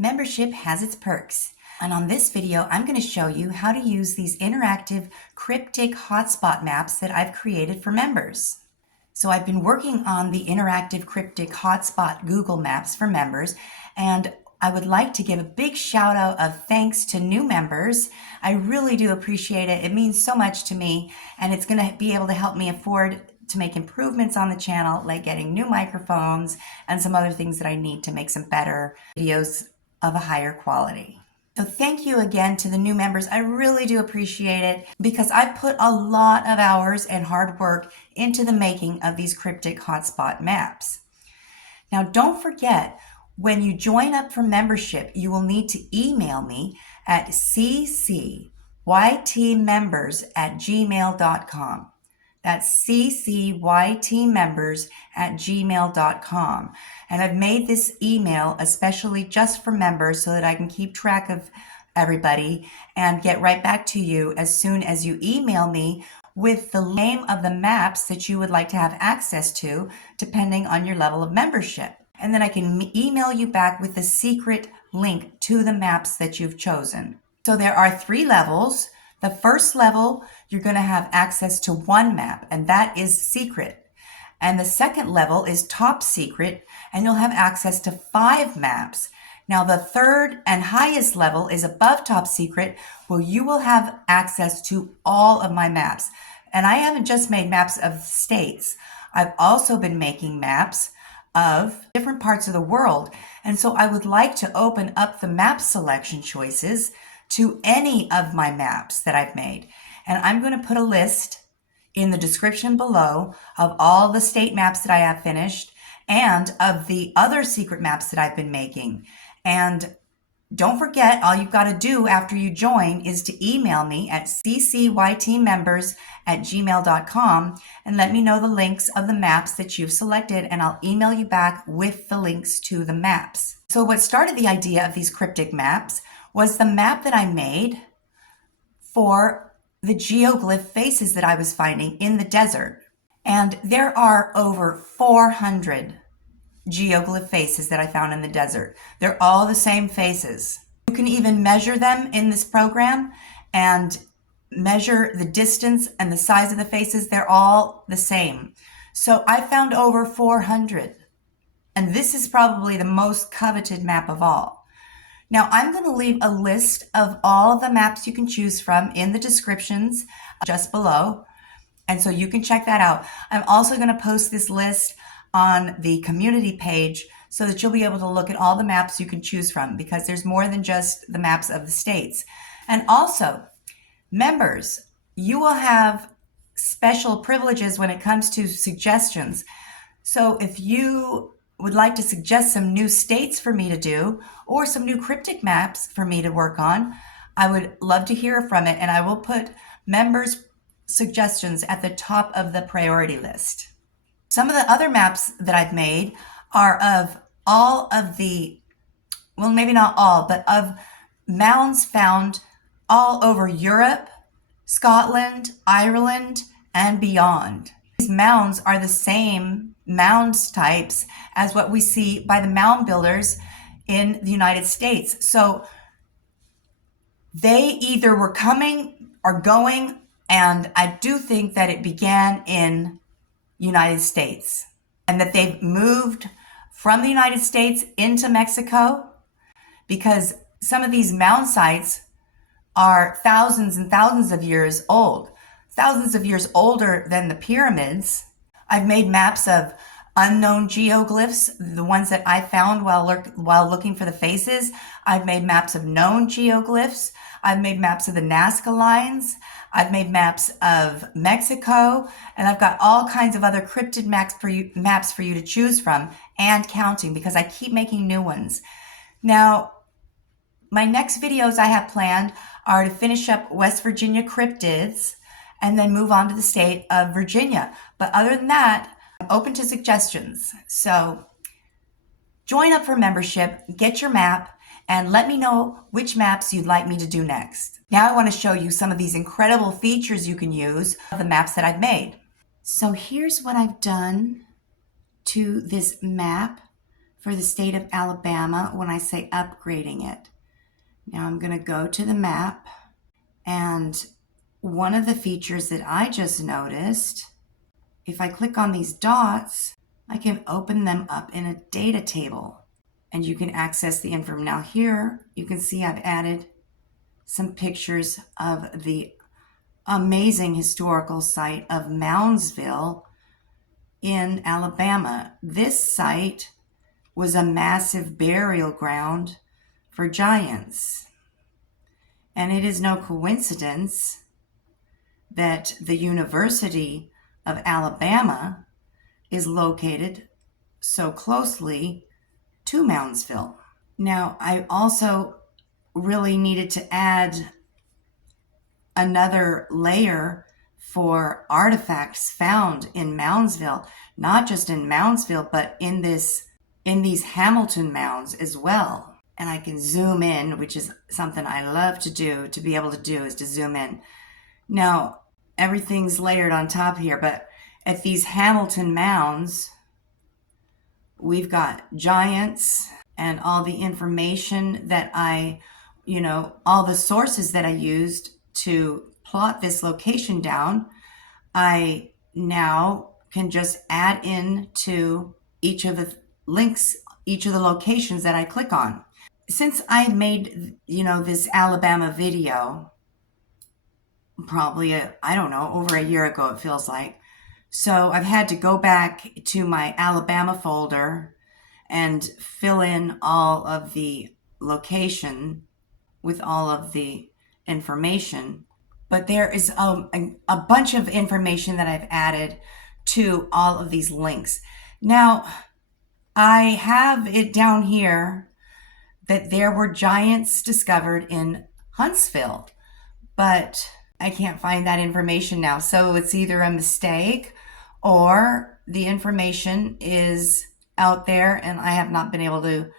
Membership has its perks, and on this video I'm going to show you how to use these interactive cryptic hotspot maps that I've created for members. So I've been working on the interactive cryptic hotspot Google Maps for members, and I would like to give a big shout out of thanks to new members. I really do appreciate it. It means so much to me, and it's going to be able to help me afford to make improvements on the channel, like getting new microphones and some other things that I need to make some better videos of a higher quality. So thank you again to the new members. I really do appreciate it because I've put a lot of hours and hard work into the making of these cryptic hotspot maps. Now don't forget, when you join up for membership, you will need to email me at ccytmembers@gmail.com. That's ccytmembers@gmail.com. And I've made this email especially just for members so that I can keep track of everybody and get right back to you as soon as you email me with the name of the maps that you would like to have access to, depending on your level of membership. And then I can email you back with the secret link to the maps that you've chosen. So there are 3 levels. The first level, you're going to have access to 1 map, and that is secret. And the second level is top secret, and you'll have access to 5 maps. Now, the third and highest level is above top secret, where you will have access to all of my maps. And I haven't just made maps of states. I've also been making maps of different parts of the world. And so I would like to open up the map selection choices to any of my maps that I've made. And I'm going to put a list in the description below of all the state maps that I have finished and of the other secret maps that I've been making. And don't forget, all you've got to do after you join is to email me at ccytmembers@gmail.com and let me know the links of the maps that you've selected, and I'll email you back with the links to the maps. So what started the idea of these cryptic maps was the map that I made for the geoglyph faces that I was finding in the desert. And there are over 400 geoglyph faces that I found in the desert. They're all the same faces. You can even measure them in this program and measure the distance and the size of the faces. They're all the same. So I found over 400. And this is probably the most coveted map of all. Now, I'm going to leave a list of all the maps you can choose from in the descriptions just below. And so you can check that out. I'm also going to post this list on the community page so that you'll be able to look at all the maps you can choose from, because there's more than just the maps of the states. And also, members, you will have special privileges when it comes to suggestions. So if you would like to suggest some new states for me to do or some new cryptic maps for me to work on, I would love to hear from it, and I will put members' suggestions at the top of the priority list. Some of the other maps that I've made are of all of the, well, maybe not all, but of mounds found all over Europe, Scotland, Ireland, and beyond. These mounds are the same mounds types as what we see by the mound builders in the United States. So they either were coming or going, and I do think that it began in United States and that they've moved from the United States into Mexico, because some of these mound sites are thousands and thousands of years old, thousands of years older than the pyramids. I've made maps of unknown geoglyphs, the ones that I found while looking for the faces. I've made maps of known geoglyphs. I've made maps of the NAZCA lines. I've made maps of Mexico, and I've got all kinds of other cryptid maps for you to choose from, and counting, because I keep making new ones. Now, my next videos I have planned are to finish up West Virginia cryptids and then move on to the state of Virginia. But other than that, I'm open to suggestions. So join up for membership, get your map, and let me know which maps you'd like me to do next. Now I want to show you some of these incredible features you can use of the maps that I've made. So here's what I've done to this map for the state of Alabama when I say upgrading it. Now I'm going to go to the map, and one of the features that I just noticed, if I click on these dots, I can open them up in a data table and you can access the information. Now here you can see I've added some pictures of the amazing historical site of Moundsville in Alabama. This site was a massive burial ground for giants. And it is no coincidence that the University of Alabama is located so closely to Moundsville. Now, I also really needed to add another layer for artifacts found in Moundsville, not just in Moundsville, but in these Hamilton mounds as well. And I can zoom in, which is something I love to do, to be able to do, is to zoom in. Now, everything's layered on top here, but at these Hamilton mounds, we've got giants and all the information that all the sources that I used to plot this location down, I now can just add in to each of the links, each of the locations that I click on. Since I had made, this Alabama video, probably, over a year ago, it feels like. So I've had to go back to my Alabama folder and fill in all of the location with all of the information. But there is a bunch of information that I've added to all of these links. Now, I have it down here that there were giants discovered in Huntsville, but I can't find that information now. So it's either a mistake or the information is out there and I have not been able to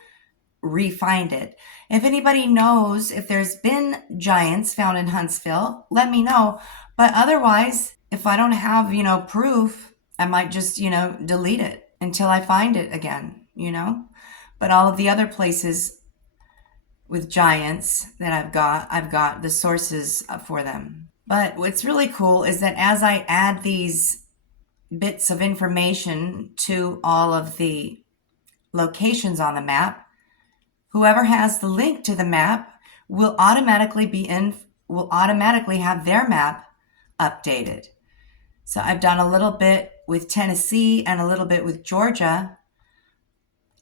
re-find it. If anybody knows if there's been giants found in Huntsville, let me know. But otherwise, if I don't have, proof, I might just, delete it until I find it again, But all of the other places with giants that I've got the sources for them. But what's really cool is that as I add these bits of information to all of the locations on the map, whoever has the link to the map will automatically have their map updated. So I've done a little bit with Tennessee and a little bit with Georgia.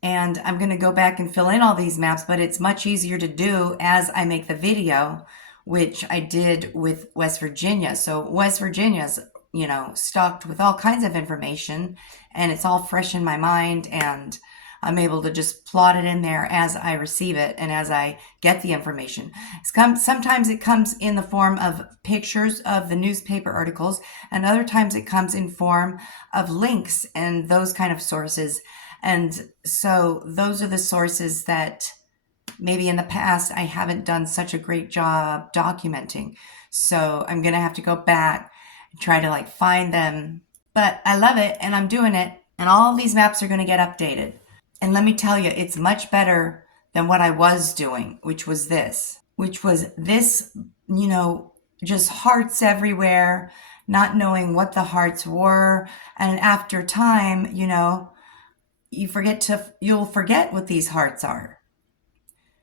And I'm going to go back and fill in all these maps, but it's much easier to do as I make the video, which I did with West Virginia. So West Virginia's, stocked with all kinds of information, and it's all fresh in my mind, and I'm able to just plot it in there as I receive it and as I get the information. Sometimes it comes in the form of pictures of the newspaper articles, and other times it comes in form of links and those kind of sources. And so those are the sources that maybe in the past I haven't done such a great job documenting. So I'm going to have to go back and try to find them. But I love it and I'm doing it. And all of these maps are going to get updated. And let me tell you, it's much better than what I was doing, which was this, just hearts everywhere, not knowing what the hearts were. And after time, you'll forget what these hearts are.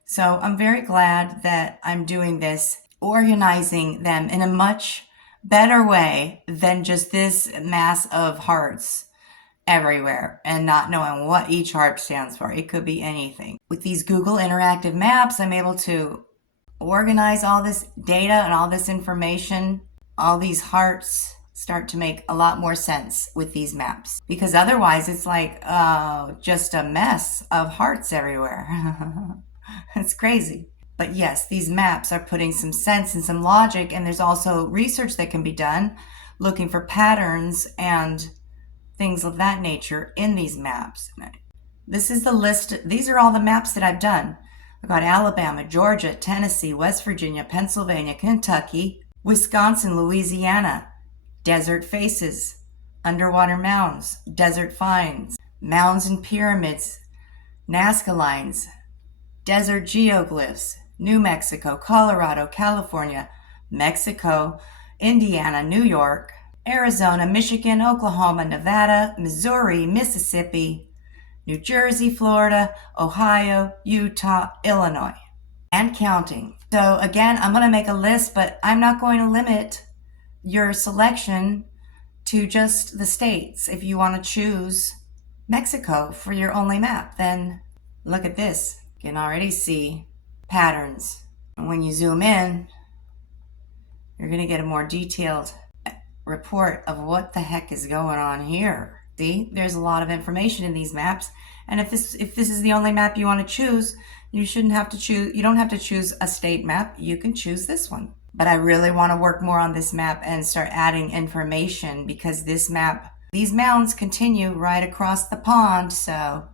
So I'm very glad that I'm doing this, organizing them in a much better way than just this mass of hearts everywhere and not knowing what each heart stands for. It could be anything. With these Google interactive maps, I'm able to organize all this data and all this information. All these hearts start to make a lot more sense with these maps, because otherwise it's just a mess of hearts everywhere. It's crazy. But yes, these maps are putting some sense and some logic, and there's also research that can be done looking for patterns and things of that nature in these maps. This is the list. These are all the maps that I've done. I've got Alabama, Georgia, Tennessee, West Virginia, Pennsylvania, Kentucky, Wisconsin, Louisiana, desert faces, underwater mounds, desert finds, mounds and pyramids, NAZCA lines, desert geoglyphs, New Mexico, Colorado, California, Mexico, Indiana, New York, Arizona, Michigan, Oklahoma, Nevada, Missouri, Mississippi, New Jersey, Florida, Ohio, Utah, Illinois, and counting. So again, I'm going to make a list, but I'm not going to limit your selection to just the states. If you want to choose Mexico for your only map, then look at this. You can already see patterns. And when you zoom in, you're going to get a more detailed report of what the heck is going on here. See, there's a lot of information in these maps. And if this is the only map you want to choose, you don't have to choose a state map. You can choose this one. But I really want to work more on this map and start adding information, because this map, these mounds continue right across the pond. So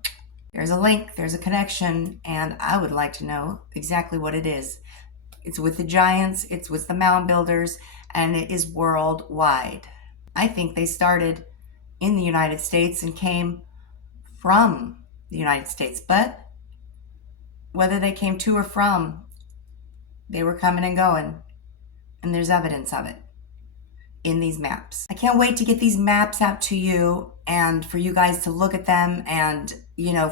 there's a link, there's a connection, and I would like to know exactly what it is. It's with the giants, it's with the mound builders, and it is worldwide. I think they started in the United States and came from the United States, but whether they came to or from, they were coming and going, and there's evidence of it in these maps. I can't wait to get these maps out to you and for you guys to look at them, and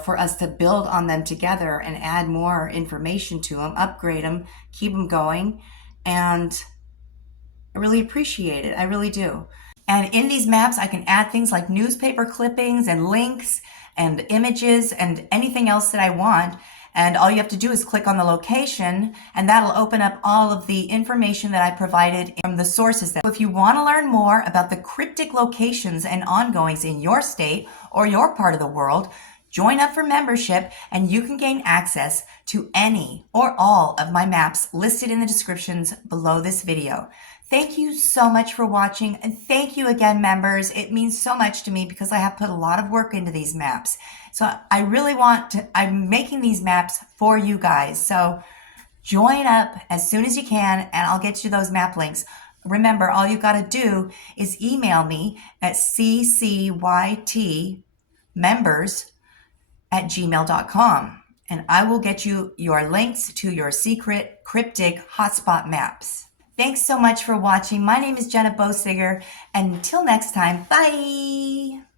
for us to build on them together and add more information to them, upgrade them, keep them going. And I really appreciate it. I really do. And in these maps, I can add things like newspaper clippings and links and images and anything else that I want. And all you have to do is click on the location, and that'll open up all of the information that I provided from the sources. If you want to learn more about the cryptic locations and ongoings in your state or your part of the world, join up for membership and you can gain access to any or all of my maps listed in the descriptions below this video. Thank you so much for watching, and thank you again, members. It means so much to me because I have put a lot of work into these maps. So I really I'm making these maps for you guys. So join up as soon as you can, and I'll get you those map links. Remember, all you got to do is email me at ccytmembers@gmail.com, and I will get you your links to your secret cryptic hotspot maps. Thanks so much for watching. My name is Jenna Bosiger, and until next time, bye!